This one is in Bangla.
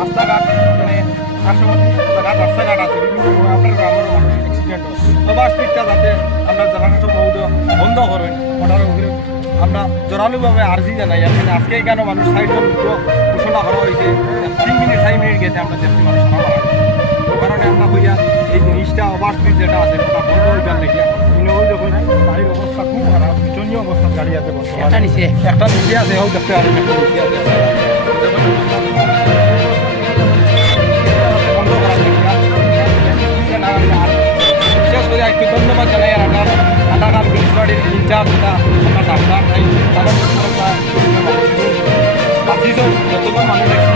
রাস্তাঘাট মানে রাস্তাঘাট আছে বিভিন্ন আপনার গ্রামের মানুষ অ্যাক্সিডেন্ট হয় ওভার স্পিডটা যাতে আমরা জনসংখ্যা মৌদ বন্ধ করেন ওটার উপরে আমরা জোরালোভাবে আর্জি জানাই এখানে আজকে কেন মানুষ 60 জন ঘোষণা করা হয়েছে 3 মিনিট 5 মিনিট গেছে আমরা দেখছি মানুষ মারা গেছে ওই কারণে আমরা হইয়া এই জিনিসটা ওভার স্পিড যেটা আছে ওটা বন্ধ হইবার লেগে ওই দেখুন গাড়ির অবস্থা খুব খারাপ শোচনীয় অবস্থার গাড়ি আছে একটা নিচে আছে হোক দেখতে পারেন একটা নিচে আছে বিশেষ করে একটু ধন্যবাদ জানাই আটাকার মিউনিসিপালিটির ইনচার্জ আমরা ডাক্তার তাদের যতবার মানুষ